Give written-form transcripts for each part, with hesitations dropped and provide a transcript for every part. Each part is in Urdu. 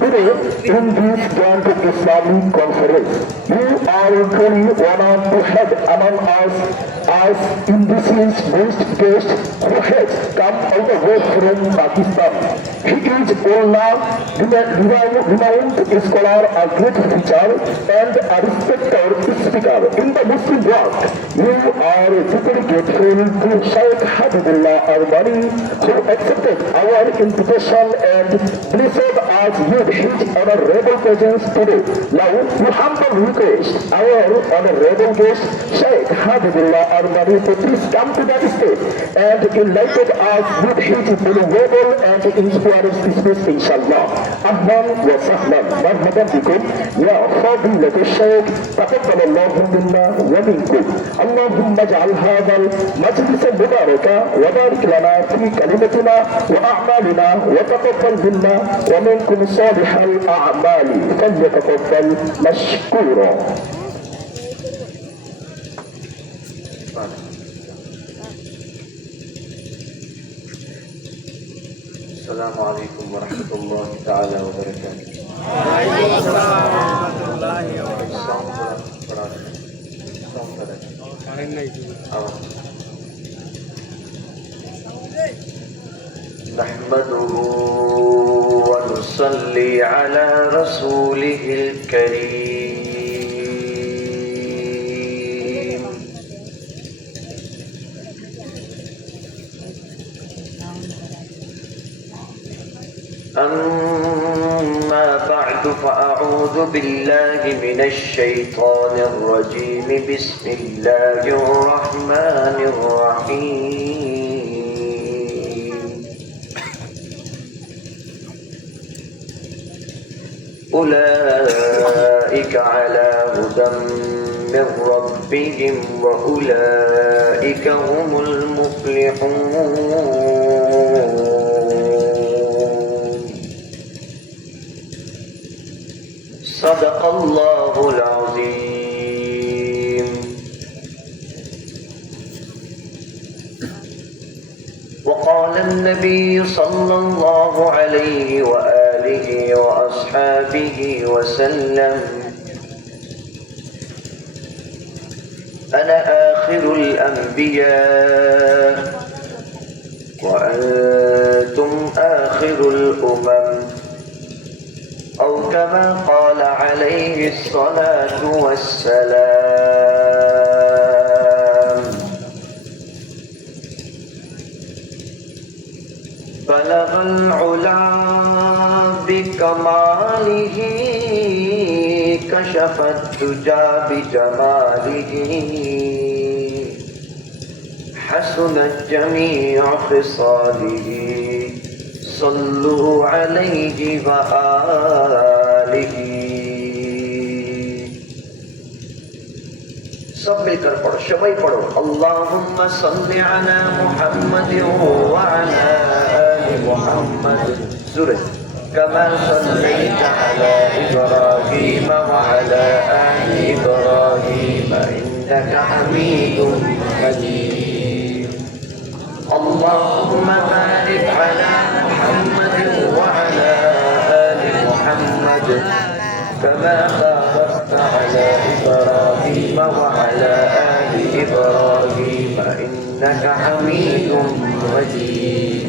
today in this grand Islamic conference, we are truly honored to have among us as Indonesia's most guest who has come all the way from Pakistan. He is renowned scholar, a great teacher, and a respected speaker in the Muslim world. We are deeply grateful to Sheikh Habibullah Armani who accepted our invitation and blessed us with his honorable presence today. Now, we humbly request our honorable guest Sheikh Habibullah Armani to please come to the stage and enlighten us with his valuable and inspiring speech, inshallah. Ahlan wa sahlan, marhaban bikum ya fadilat al-shaykh, taqabbal Allah minna wa minkum. Allahumma ij'al hadha al-majlis mubarakan wa barik lana fi kalimatina wa a'malina wa taqabbal minna wa minkum salih al-a'mali falyataqabbal mashkura. السلام عليكم ورحمة الله تعالى وبركاته. نحمده ونصلي على رسوله الكريم. أما بعد فأعوذ بالله من الشيطان الرجيم. بسم الله الرحمن الرحيم. أولئك على هدى من ربهم وأولئك هم المفلحون. صدق الله العظيم. وقال النبي صلى الله عليه وآله وأصحابه وسلم: أنا آخر الأنبياء وأنتم آخر الأمم، أو كما قال عليه الصلاة والسلام. بلغ العلا بكماله، كشف الدجى بجماله، حسنت جميع خصاله، صلوا عليه وآلہ. سب مل کر پڑھو، شبئی پڑھو. اللہم صل علی محمد وعلی آل محمد. سورج كما صليت على إبراهيم وعلى آل إبراهيم إنك حميد مجيد. اللهم بارك على محمد وعلى آل محمد كما باركت على إبراهيم وعلى آل إبراهيم إنك حميد مجيد.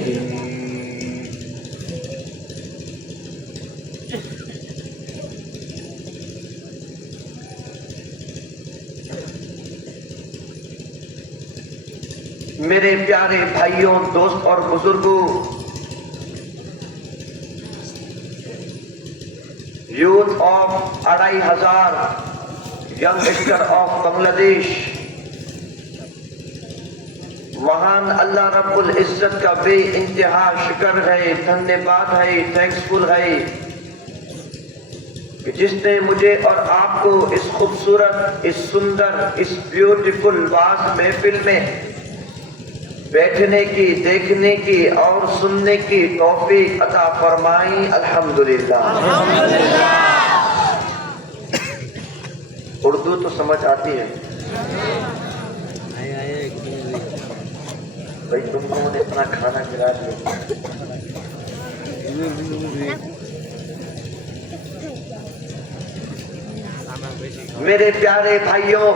میرے پیارے بھائیوں، دوست اور بزرگوں، یوتھ آف 2500 ینگسٹر آف بنگلہ دیش، مہان اللہ رب العزت کا بے انتہا شکر ہے، دھنیہ واد ہے، تھینکسفل ہے کہ جس نے مجھے اور آپ کو اس خوبصورت، اس سندر، اس بیوٹیفل واز محفل میں بیٹھنے کی، دیکھنے کی اور سننے کی توفیق عطا فرمائی. الحمدللہ. اردو تو سمجھ آتی ہے بھائی، تم لوگوں نے اپنا کھانا کھلا دیا. میرے پیارے بھائیوں،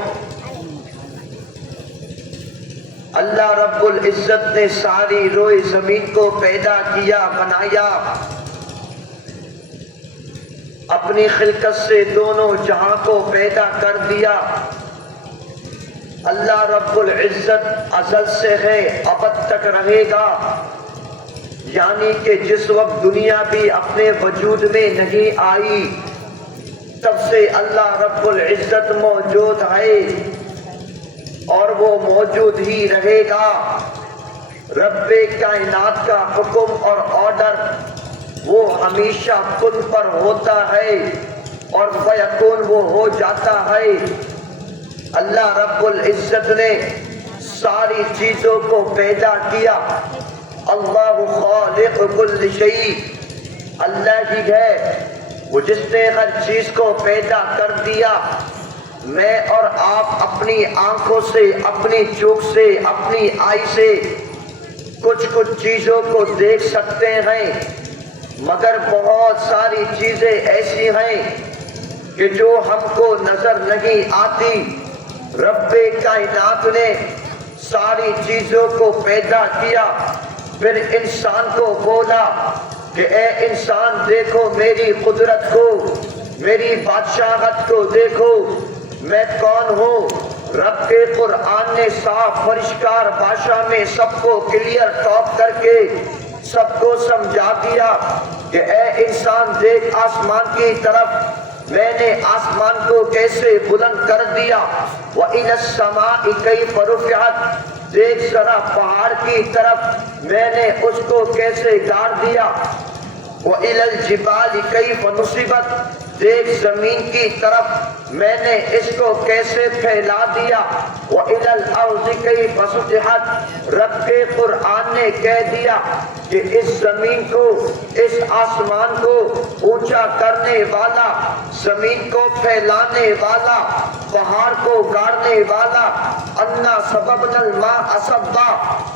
اللہ رب العزت نے ساری روئے زمین کو پیدا کیا، بنایا، اپنی خلقت سے دونوں جہاں کو پیدا کر دیا. اللہ رب العزت ازل سے ہے، ابد تک رہے گا. یعنی کہ جس وقت دنیا بھی اپنے وجود میں نہیں آئی، تب سے اللہ رب العزت موجود ہے اور وہ موجود ہی رہے گا. رب کائنات کا حکم اور آرڈر وہ ہمیشہ کن پر ہوتا ہے اور فیکون وہ ہو جاتا ہے. اللہ رب العزت نے ساری چیزوں کو پیدا کیا. اللہ خالق کل شیء، اللہ ہی ہے وہ جس نے ہر چیز کو پیدا کر دیا. میں اور آپ اپنی آنکھوں سے، اپنی چوک سے، اپنی آئی سے کچھ چیزوں کو دیکھ سکتے ہیں، مگر بہت ساری چیزیں ایسی ہیں کہ جو ہم کو نظر نہیں آتی. رب کائنات نے ساری چیزوں کو پیدا کیا، پھر انسان کو بولا کہ اے انسان دیکھو میری قدرت کو، میری بادشاہت کو دیکھو، میں کون ہوں. رب کے قرآن نے صاف فرشکار بھاشا میں سب کو کلیئر ٹاک کر کے سب کو سمجھا دیا کہ اے انسان دیکھ آسمان کی طرف، میں نے آسمان کو کیسے بلند کر دیا. وَإِلَى السَّمَاءِ كَيْفَ رُفِعَتْ، دیکھ ذرا پہاڑ کی طرف، میں نے اس کو کیسے گاڑ دیا. وَإِلَى الْجِبَالِ كَيْفَ نُصِبَتْ، دیکھ زمین کی طرف، میں نے اس کو کیسے پھیلا دیا. وَإِلَى الْأَرْضِ كَيْفَ سُطِحَتْ، رب کے قرآن نے کہہ دیا کہ اس زمین کو، اس آسمان کو اونچا کرنے والا، زمین کو پھیلانے والا، پہاڑ کو گاڑنے والا، اَنَّا سَبَبْنَا الْمَاءَ صَبًّا،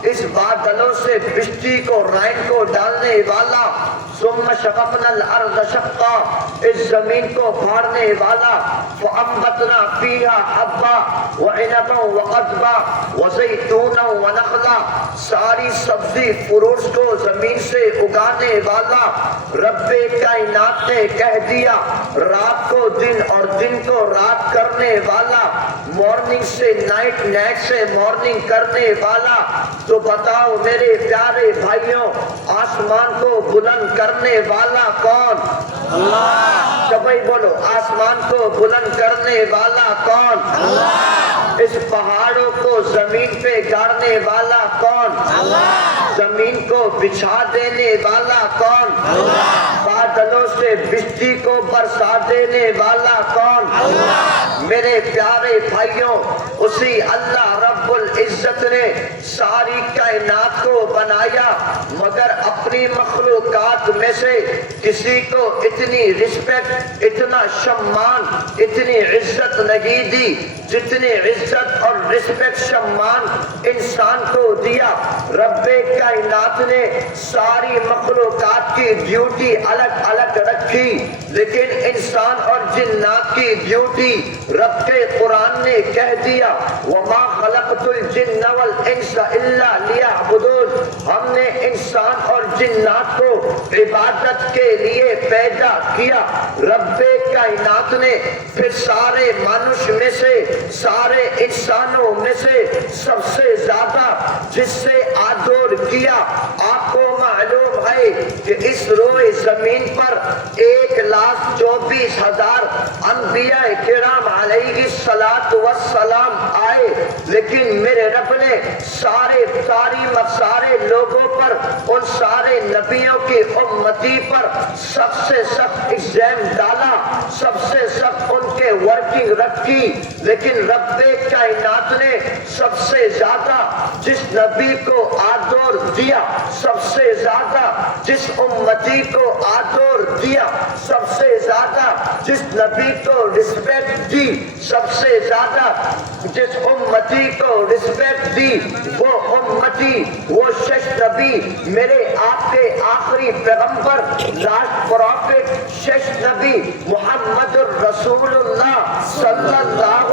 اس بادلوں سے بجلی کو، رائن کو ڈالنے والا. ثُمَّ شَقَقْنَا الْأَرْضَ شَقًّا، اس زمین کو پھاڑنے والا. فَأَنبَتْنَا فِيهَا حَبًّا وَعِنَبًا وَقَضْبًا وَزَيْتُونًا وَنَخْلًا، ساری سبزی فروٹس کو زمین سے اگانے والا. رب کائنات نے کہہ دیا رات کو دن اور دن کو رات کرنے والا، مارننگ سے نائٹ، نائٹ سے مارننگ کرنے والا. تو بتاؤ میرے پیارے بھائیوں، آسمان کو بلند کرنے والا کون؟ اللہ. سبھی بولو، آسمان کو بلند کرنے والا کون؟ اللہ. اس پہاڑوں کو زمین پہ گاڑنے والا کون؟ اللہ. زمین کو بچھا دینے والا کون؟ اللہ. بادلوں سے بجلی کو برسا دینے والا کون؟ اللہ. میرے پیارے بھائیوں، اسی اللہ رب العزت نے ساری کائنات کو بنایا، مگر اپنی مخلوقات میں سے کسی کو اتنی رسپیکٹ، اتنا شمان، اتنی عزت نہیں دی جتنی عزت اور رسپیکٹ، شمان انسان کو دیا. رب کائنات نے ساری مخلوقات کی ڈیوٹی الگ الگ رکھی، لیکن انسان اور جنات کی ڈیوٹی رب کے قرآن نے کہہ دیا وَمَا خَلَقْتُ الْجِنَّ وَالْإِنسَ إِلَّا لِيَعْبُدُونَ، ہم نے انسان اور جنات کو عبادت کے لیے پیدا کیا. رب کائنات نے پھر سارے مانوش میں سے، سارے انسانوں میں سے سب سے زیادہ جس سے آدور کیا، آپ کو معلوم ہے کہ اس روئے زمین پر 1,24,000 انبیاء کرام علیہ السلام آئے، لیکن میرے رب نے سارے لوگوں پر، ان سارے نبیوں کی امتی پر سب سے سخت ایگزام ڈالا، سب سے سخت ان کے ورکنگ رکھی. لیکن رب کائنات نے سب سے زیادہ جس نبی کو آدور دیا، سب سے زیادہ جس امتی کو آدور دیا، سب سے زیادہ جس نبی کو رسپیکٹ دی، سب سے زیادہ جس امتی کو رسپیکٹ دی وہ امتی، وہ شش نبی، میرے آپ کے آخری پیغمبر، لاسٹ پروفٹ، شش نبی محمد الرسول اللہ صلی اللہ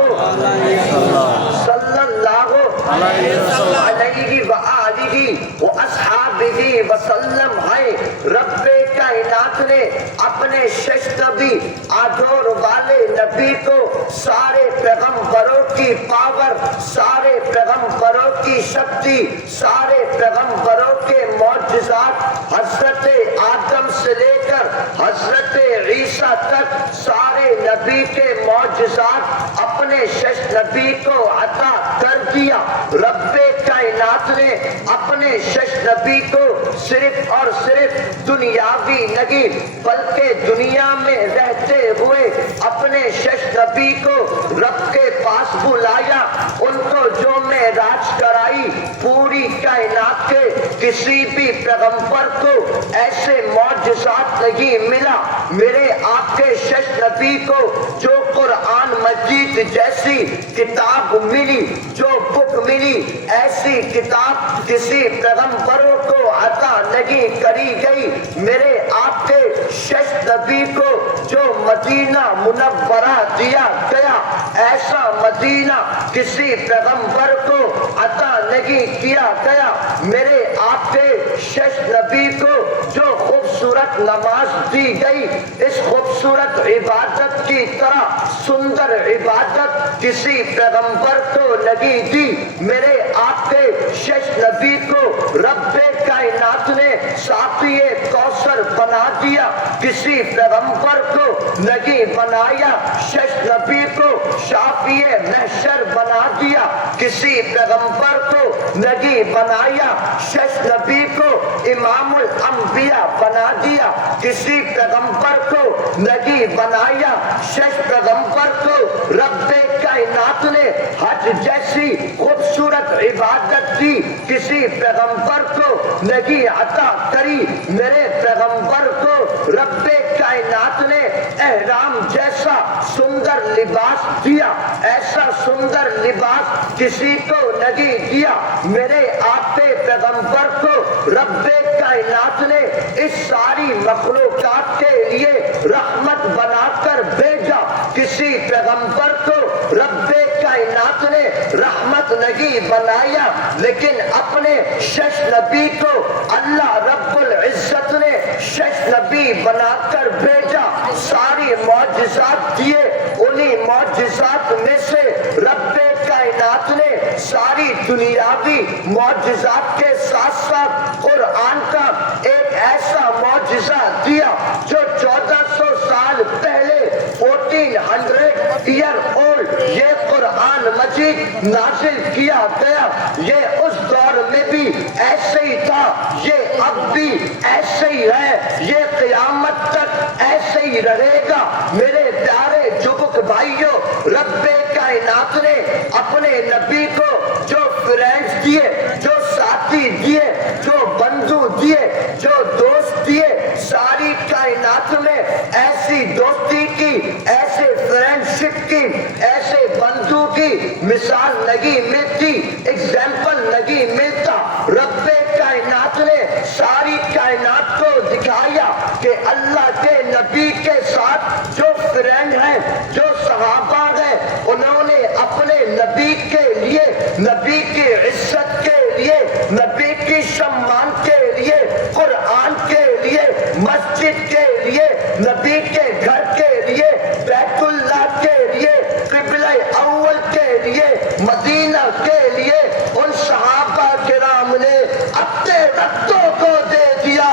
علیہ وآلہ وأصحابہ وسلم ہے۔ رب کائنات نے اپنے شش نبی آدھور والے نبی کو سارے پیغمبروں کی پاور، سارے پیغمبروں کی شکتی، سارے پیغمبروں کے معجزات، حضرت آدم سے لے کر حضرت عیسیٰ تک سارے نبی کے معجزات اپنے شش نبی کو عطا کر دیا۔ رب کائنات نے اپنے شش نبی کو صرف اور صرف دنیاوی نہیں بلکہ دنیا میں رہتے ہوئے اپنے شش نبی کو رب کے پاس بلایا، ان کو جو معراج کرائی، پوری کائنات کے کسی بھی پیغمبر کو ایسے معجزات نہیں ملا میرے آپ کے شش نبی کو جو قرآن مجید جیسی کتاب ملی، جو بک ملی، ایسی کتاب کسی پیغمبروں کو عطا نہیں کری گئی۔ میرے آپ کے شش نبی کو جو مدینہ منورہ دیا گیا، ایسا مدینہ کسی پیغمبر کو عطا نہیں کیا گیا۔ میرے آپ کے شش نبی کو جو خوبصورت نماز دی گئی، اس خوبصورت عبادت کی طرح سندر عبادت کسی پیغمبر کو نہیں دی۔ میرے آپ کے شش نبی کو رب کائنات نے ساقی کوثر بنا دیا، کسی پیغمبر کو نہیں بنایا۔ شش نبی کو شافی محشر بنا دیا، کسی پیغمبر کو نہیں بنایا۔ شش نبی کو امام الانبیاء بنا دیا، کسی پیغمبر کو نہیں بنایا۔ شش پیغمبر کو رب کائنات نے حج جیسی خوبصورت عبادت دی، کسی پیغمبر کو نہیں عطا کری۔ میرے پیغمبر کو رب کائنات نے احرام جیسا سندر لباس دیا، ایسا سندر لباس کسی کو نہیں دیا۔ میرے آپ کے پیغمبر کو رب کائنات نے اس ساری مخلوقات کے لیے رحمت بنا کر بھیجا، کسی پیغمبر کو رب کائنات نے رحمت نہیں بنایا، لیکن اپنے شش نبی کو اللہ رب العزت نے شش نبی بنا کر بھیجا، ساری معجزات دیے۔ انہی معجزات میں سے رب کائنات نے ساری دنیاوی معجزات کے ساتھ ساتھ قرآن کا ایک ایسا معجزہ دیا جو 1400 سال پہلے 1400 ایئر اولڈ یہ قرآن مجید نازل کیا گیا۔ یہ اس دور میں بھی ایسے ہی تھا، یہ اب بھی ایسے ہی ہے، یہ قیامت تک ایسے ہی رہے گا۔ میرے پیارے جبک بھائیوں، رب کائنات نے اپنے نبی کو جو فرینڈز دیے، جو ساتھی دیے، جو بندھو دیے، جو دوست دیے، ساری کائنات میں ایسی دوستی کی، ایسے فرینڈشپ کی، ایسے بندھو کی مثال نہیں ملتی، ایگزامپل نہیں ملتا۔ رب کائنات نے ساری کائنات کو دکھایا کہ اللہ کے نبی کے ساتھ جو فرینڈ ہیں، جو صحابہ ہیں، انہوں نے اپنے نبی کے لیے، نبی کی عزت کے لیے، نبی کی شمان کے لیے، قرآن کے لیے، مسجد کے لیے، نبی کے گھر کے لیے، بیت اللہ کے لیے، قبلہ اول کے لیے، مدینہ کے لیے، ان صحابہ کرام نے اپنے رختوں کو دے دیا،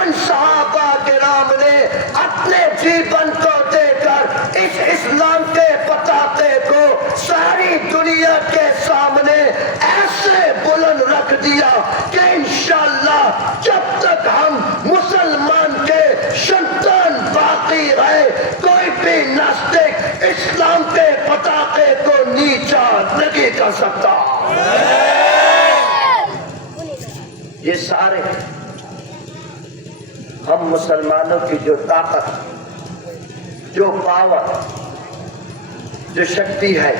ان صحابہ کرام نے اپنے جیون کو دے کر اس اسلام کے پتاخے کو ساری دنیا کے سامنے ایسے بلند رکھ دیا کہ انشاءاللہ جب تک ہم مسلمان کے سنتان باقی رہے، کوئی بھی ناستک اسلام کے پتاخے کو نیچا نہیں کر سکتا۔ یہ سارے ہم مسلمانوں کی جو طاقت، جو پاور، جو شکتی ہے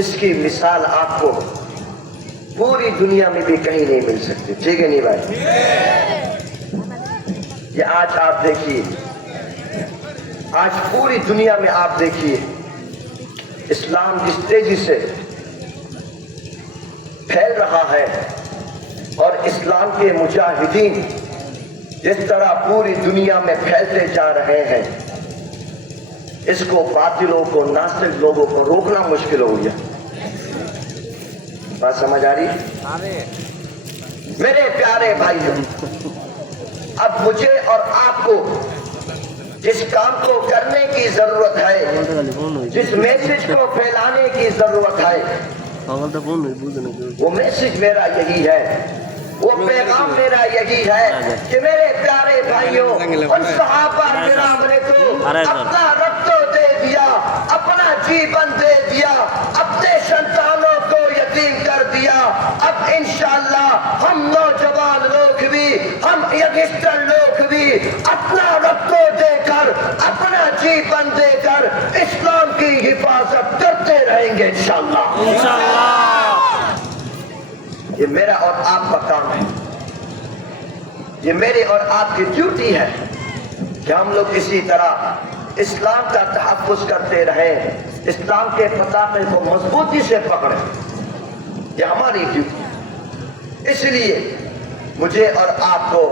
اس کی مثال آپ کو پوری دنیا میں بھی کہیں نہیں مل سکتی. ٹھیک ہے نہیں بھائی؟ یہ آج آپ دیکھیے, آج پوری دنیا میں آپ دیکھیے اسلام جس تیزی سے پھیل رہا ہے اور اسلام کے مجاہدین جس طرح پوری دنیا میں پھیلتے جا رہے ہیں, اس کو باطلوں کو, ناصح لوگوں کو روکنا مشکل ہو گیا. بات سمجھ آ رہی؟ میرے پیارے بھائیوں, اب مجھے اور آپ کو جس کام کو کرنے کی ضرورت ہے, جس میسج کو پھیلانے کی ضرورت ہے, وہ میسج میرا یہی ہے, وہ پیغام میرا یہی ہے کہ میرے پیارے بھائیوں, ان صحابہ کرام نے تو اپنا رب تو دے دیا, اپنا جیون دے دیا, اپنے سنتانوں کو یتیم کر دیا. اب انشاءاللہ ہم نوجوان لوگ بھی, ہم ینگسٹر لوگ بھی اپنا رب کو دے کر, اپنا جیون دے کر اسلام کی حفاظت کرتے رہیں گے انشاءاللہ. یہ میرا اور آپ کا کام ہے, یہ میرے اور آپ کی ڈیوٹی ہے کہ ہم لوگ اسی طرح اسلام کا تحفظ کرتے رہیں, اسلام کے پتاخے کو مضبوطی سے پکڑیں. یہ ہماری ڈیوٹی ہے. اس لیے مجھے اور آپ کو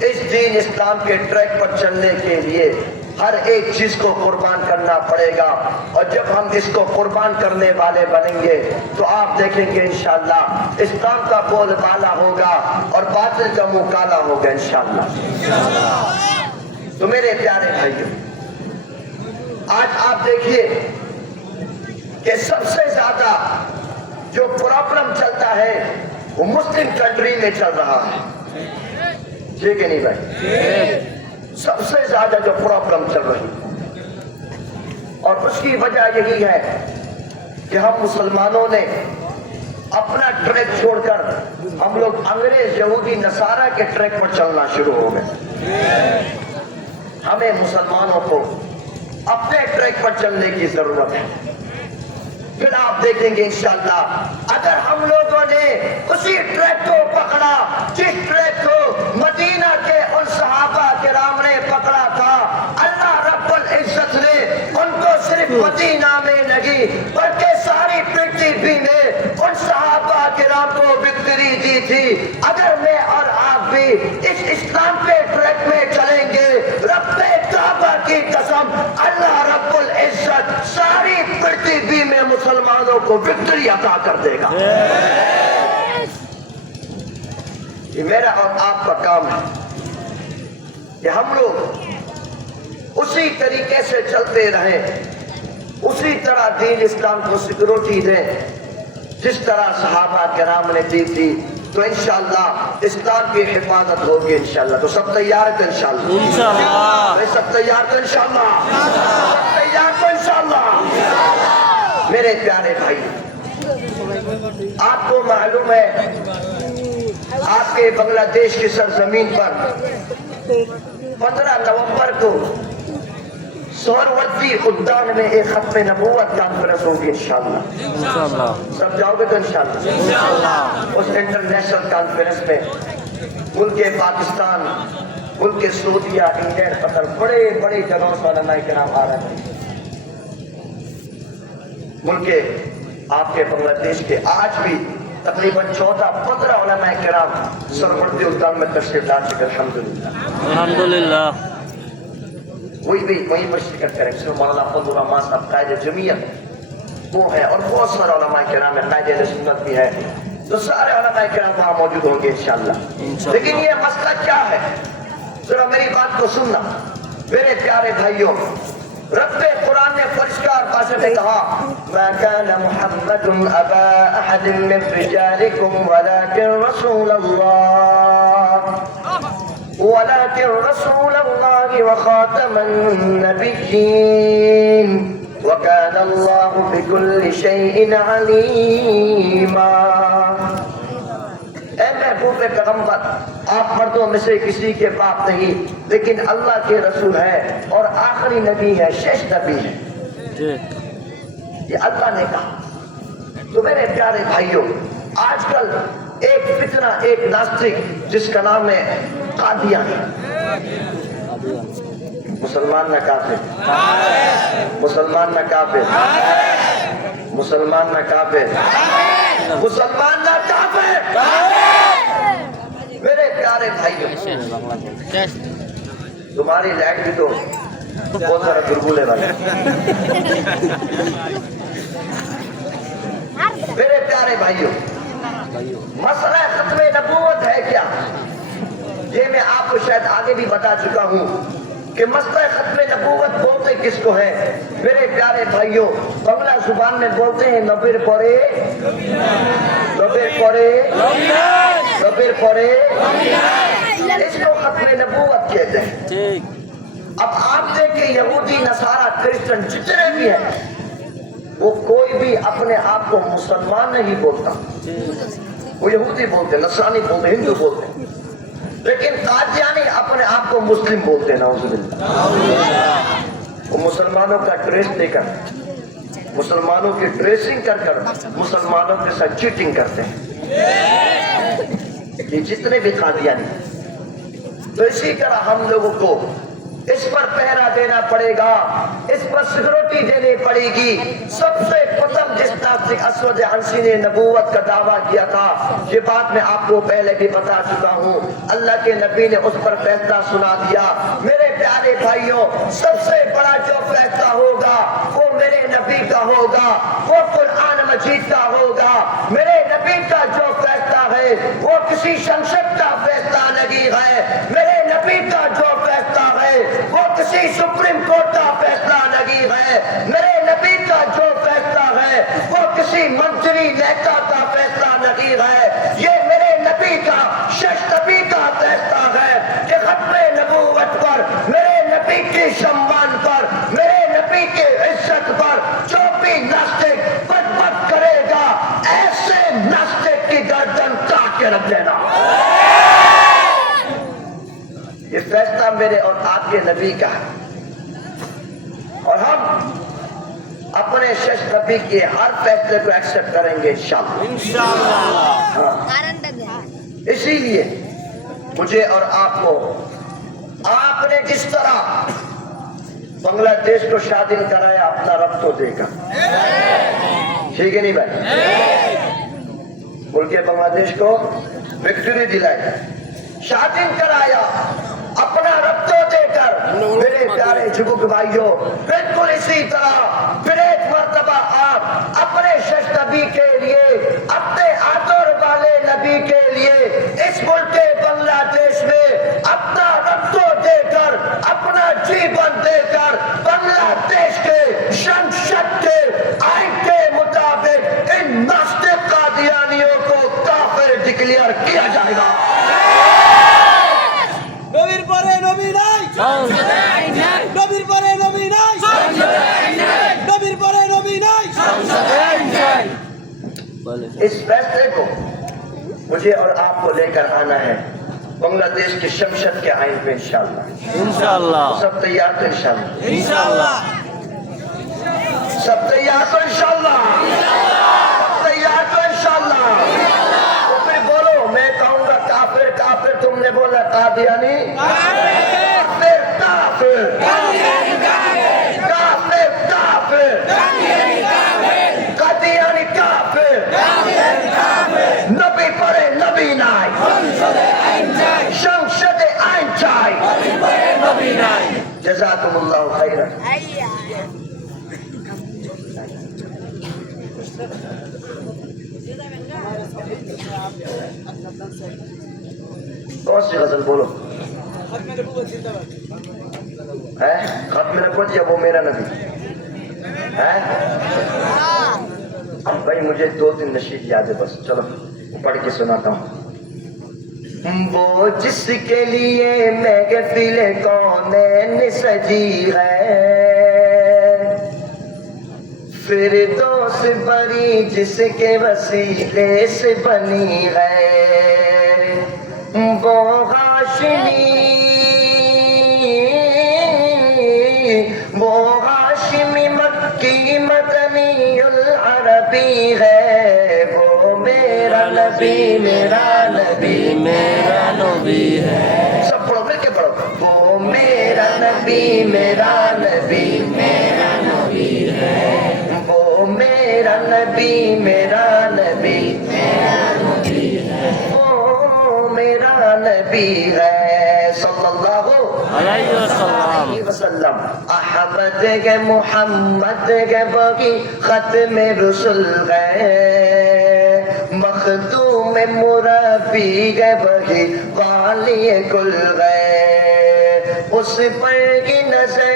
اس دین اسلام کے ٹریک پر چلنے کے لیے ہر ایک چیز کو قربان کرنا پڑے گا, اور جب ہم اس کو قربان کرنے والے بنیں گے تو آپ دیکھیں گے انشاءاللہ اسلام کا بول بالا ہوگا اور باطل کا منہ کالا ہوگا انشاءاللہ. تو میرے پیارے بھائیوں, آج آپ دیکھیے کہ سب سے زیادہ جو پرابلم چلتا ہے وہ مسلم کنٹری میں چل رہا ہے. ٹھیک ہے نہیں بھائی؟ سب سے زیادہ جو پرابلم چل رہی ہے, اور اس کی وجہ یہی ہے کہ ہم مسلمانوں نے اپنا ٹریک چھوڑ کر ہم لوگ انگریز, یہودی, نصارہ کے ٹریک پر چلنا شروع ہو گئے. ہمیں مسلمانوں کو اپنے ٹریک پر چلنے کی ضرورت ہے. پھر آپ دیکھیں گے انشاءاللہ اگر ہم لوگوں نے اسی ٹریک کو پکڑا جس ٹریک کو مدینہ کے ان صحابہ کرام نے پکڑا تھا, اللہ رب العزت نے ان کو صرف مدینہ میں نہیں بلکہ ساری پرتھوی میں ان صحابہ کرام کو وکٹری دی تھی. اگر میں اور آپ بھی اس اسلام کے ٹریک میں چلیں گے, رب کعبہ کی قسم اللہ رب العزت ساری پرتھوی میں مسلمانوں کو وکٹری عطا کر دے گا. یہ میرا اور آپ کا کام ہے کہ ہم لوگ اسی طریقے سے چلتے رہیں, اسی طرح دین اسلام کو سیکورٹی دیں جس طرح صحابہ کرام نے دی تھی. تو انشاءاللہ اسلام کی حفاظت ہوگی انشاءاللہ. تو سب تیار ہیں انشاءاللہ؟ سب تیار ہیں انشاءاللہ؟ سب تیار ہیں انشاءاللہ؟ میرے پیارے بھائی, آپ کو معلوم ہے آپ کے بنگلہ دیش کی سرزمین پر 15 نومبر کو سہروردی ادان میں ایک ختم نبوت کانفرنس ہوگی انشاءاللہ. سب جاؤ گے تو انشاءاللہ اس انٹرنیشنل کانفرنس میں ملک پاکستان, ملک سعودیہ, انگلینڈ, قطر, بڑے بڑے جگہوں سے علماء کرام آ رہے ہیں. ملک آپ کے بنگلہ دیش کے آج بھی تقریباً 14-15 علماء کرام سہروردی ادان میں تشریف لا چکے الحمدللہ. وہی بھی وہیں پر شرکت کریں. سر مولانا فضل الرحمان صاحب قائد جمعیت وہ ہے, اور بہت سارے علماء کرام قائد اہل سنت بھی ہے. تو سارے علماء کرام وہاں موجود ہوں گے انشاءاللہ. لیکن یہ مسئلہ کیا ہے, ذرا میری بات کو سننا میرے پیارے بھائیوں. رب قرآن نے فرشتگار باشا میں کہا ما كان محمد ابا احد من رجالكم ولكن رسول الله وخاتم النبيين وكان الله بكل شيء عليما. اے محبوب پیغمبر, آپ مردوں میں سے کسی کے باپ نہیں لیکن اللہ کے رسول ہے اور آخری نبی ہے, شیش نبی ہے. یہ اللہ نے کہا. تو میرے پیارے بھائیوں، آج کل ایک فتنہ، ایک ناستک جس کا نام ہے قادیانی، مسلمان نہ کافر، مسلمان نہ کافر، مسلمان نہ کافر، مسلمان نہ کافر. میرے پیارے بھائیوں، تمہاری لائٹ بھی تو بہت سارا گرگولے والے. میرے پیارے بھائیوں، مسئلہ ختم نبوت ہے کیا؟ یہ میں آپ کو شاید آگے بھی بتا چکا ہوں کہ مسئلہ ختم نبوت بولتے کس کو ہے. میرے پیارے بھائیوں، بنگلہ زبان میں بولتے ہیں نبیر پڑے، نبیر پڑے، نبیر پڑے، اس کو ختم نبوت کہتے ہیں. اب آپ دیکھیں یہودی نصارہ کرسچن جتنے بھی ہیں، وہ کوئی بھی اپنے آپ کو مسلمان نہیں بولتا. وہ یہودی بولتے، نصرانی بولتے، ہندو بولتے، لیکن قادیانی اپنے آپ کو مسلم بولتے ہیں. نعوذ باللہ. وہ مسلمانوں کا ڈریس لے کر، مسلمانوں کی ڈریسنگ کر کر مسلمانوں کے ساتھ چیٹنگ کرتے ہیں. یہ جتنے بھی قادیانی. تو اسی طرح ہم لوگوں کو اس پر پہرا دینا پڑے گا، اس پر سیکورٹی دینی پڑے گی. سب سے پرتم جس ناستک اسود عنسی نے نبوت کا دعویٰ کیا تھا، یہ بات میں آپ کو پہلے بھی بتا چکا ہوں، اللہ کے نبی نے اس پر فیصلہ سنا دیا. میرے پیارے بھائیوں، سب سے بڑا جو فیصلہ ہوگا وہ میرے نبی کا ہوگا، وہ قرآن مجید کا ہوگا. میرے نبی کا جو فیصلہ ہے وہ کسی شمشد کا فیصلہ نہیں ہے. میرے نبی کا جو فیصلہ ہے وہ کسی سپریم کورٹ کا فیصلہ نہیں ہے. میرے نبی کا جو فیصلہ ہے وہ کسی منتری نیتا کا فیصلہ نہیں ہے. یہ میرے نبی کا، شش نبی کا فیصلہ ہے کہ ختم نبوت پر، میرے نبی کی شمعان پر، میرے نبی کے عزت پر جو بھی ناستک بدبد کرے گا، ایسے ناستک کی گردن کاٹ کے رکھ دینا. یہ فیصلہ میرے اور آپ کے نبی کا ہے، اور ہم اپنے شش نبی کے ہر فیصلے کو ایکسپٹ کریں گے انشاءاللہ. اسی لیے مجھے اور آپ کو، آپ نے جس طرح بنگلہ دیش کو شادی کرایا، اپنا رب تو دے گا. ٹھیک ہے نہیں بھائی؟ ملک بنگلہ دیش کو وکٹری دلائی، شادی کرایا، اپنا رب تو دے کر. میرے پیارے جگوک بھائیوں، بالکل اسی طرح پھر ایک مرتبہ آپ اپنے شش نبی کے لیے، اپنے آدر والے نبی کے لیے اس ملک بنگلہ دیش میں اپنا رب تو دے کر، اپنا جیون دے کر بنگلہ دیش کے شمشد کے آئین کے مطابق ان ناستک قادیانیوں کو کافر ڈکلیئر کیا جائے گا. নবীর পরে নবী নাই, নবীর পরে নবী নাই, নবীর পরে নবী নাই. اس فیصلے کو مجھے اور آپ کو لے کر آنا ہے بنگلہ دیش کے شمشد کے آئین پہ انشاءاللہ. سب تیار تو انشاءاللہ، سب تیار تو انشاءاللہ، سب تیار تو انشاءاللہ. تو پھر بولو، میں کہوں گا کافر کافر، تم نے بولا قادیانی، کافر کافر، کافر کافر، قادیانی کافر، نبی پڑے نبی نائی، شمشد آئین چائی. جزاکم اللہ خیرا. کون سی غزل بولو؟ ختم نبوت یا وہ میرا نبی ہے؟ بھائی مجھے 2-3 نشید یاد ہے بس، چلو پڑھ کے سناتا ہوں. وہ جس کے لیے محفل کونین سجی ہے، فردوس بری جس کے وسیلے سے بنی ہے. وہ ہاشمی مکی مدنی نبی ہے، وہ میرا نبی، میرا نبی، میرا نبی ہے، سب پڑھو مل کے پڑھو، وہ میرا نبی، میرا نبی، میرا نبی ہے، وہ میرا نبی، میرا نبی، میرا نبی ہے، وہ میرا نبی ہے، صلی اللہ علیہ وسلم، وسلم۔ احمد کے محمد کے باقی ختم رسول گئے، مخدوم مربی کے بہی والی کل گئے، اس پر کی نظر،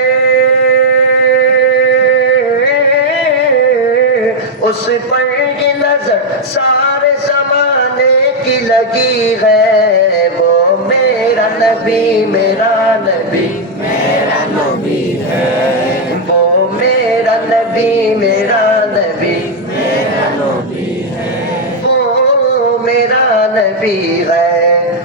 اس پر کی نظر سارے زمانے کی لگی ہے، وہ میرا نبی، میرا نبی، میرا نبی ہے، وہ میرا نبی، میرا نبی، میرا نبی ہے، وہ میرا نبی ہے۔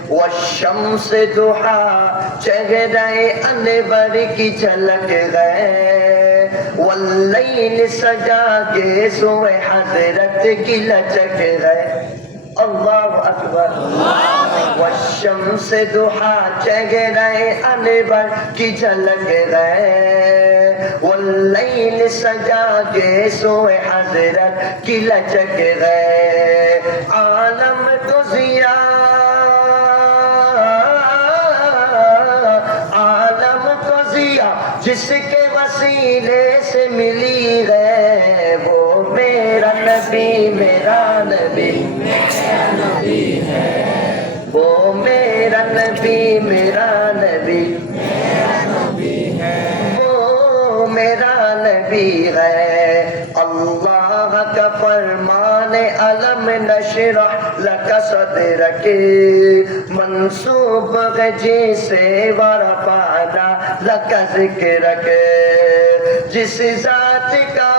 والشمس ضحیٰ چہرہ انور کی جھلک ہے، واللیل سجا کے سوئے حضرت کی لچک ہے، اللہ اکبر۔ والشمس ضحیٰ چہرہ انور کی جھلک ہے، واللیل سجا کے سوئے حضرت کی لچک ہے، عالم کو ضیاء، عالم کو ضیاء جس کے وسیلے سے ملی ہے، وہ میرا نبی، میرا نبی، میرا نبی ہے، وہ میرا نبی، میرا نبی، میرا نبی ہے، وہ میرا نبی ہے۔ اللہ کا فرمان علم نشرح لک صدرک، منصوب ہے جسے ورفعنا لک ذکرک، جس ذات کا،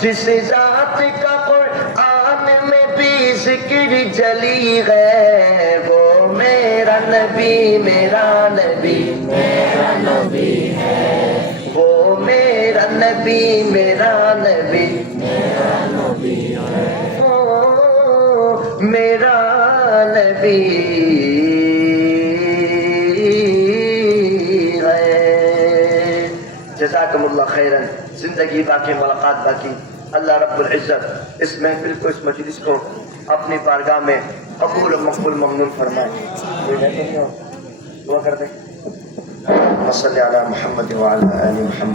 جس ذات کا قرآن میں بھی ذکر جلی ہے، وہ میرا نبی، میرا نبی، میرا نبی ہے، وہ میرا نبی، میرا نبی، میرا نبی ہے، وہ میرا نبی ہے۔ جزاکم اللہ خیرن، زندگی باقی، ملاقات باقی۔ اللہ رب العزت اس محفل کو، اس مجلس کو اپنی بارگاہ میں قبول و مقبول ممنون فرمائے۔ دعا کر دیں۔ صلی علی محمد وعلی آل محمد۔